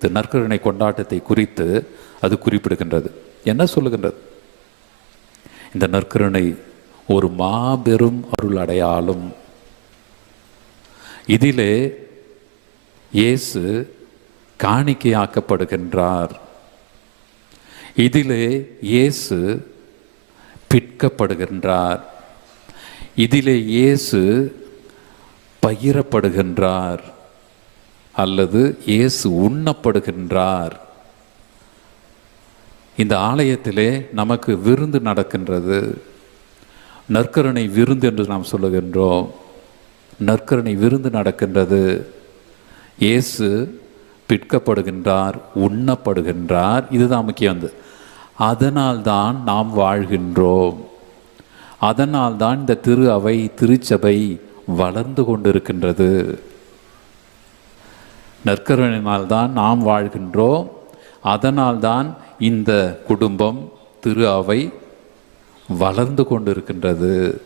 இந்த நற்கருணை கொண்டாட்டத்தை குறித்து அது குறிப்பிடுகின்றது. என்ன சொல்லுகின்றது? இந்த நற்கருணை ஒரு மாபெரும் அருள் அடையாளம் இதிலே இயேசு காணிக்கையாக்கப்படுகின்றார். இதிலே இயேசு பிற்கப்படுகின்றார் இதிலே இயேசு பகிரப்படுகின்றார். அல்லது இயேசு உண்ணப்படுகின்றார். இந்த ஆலயத்திலே நமக்கு விருந்து நடக்கின்றது. நற்கருணை விருந்து என்று நாம் சொல்லுகின்றோம். நற்கருணை விருந்து நடக்கின்றது. இயேசு பிற்கப்படுகின்றார் உண்ணப்படுகின்றார். இதுதான் முக்கியம் வந்து. அதனால்தான் நாம் வாழ்கின்றோம். அதனால்தான் இந்த திரு அவை திருச்சபை வளர்ந்து கொண்டிருக்கின்றது. நற்கருணையினால்தான் நாம் வாழ்கின்றோம். அதனால்தான் இந்த குடும்பம் திரு அவை வளர்ந்து கொண்டிருக்கின்றது.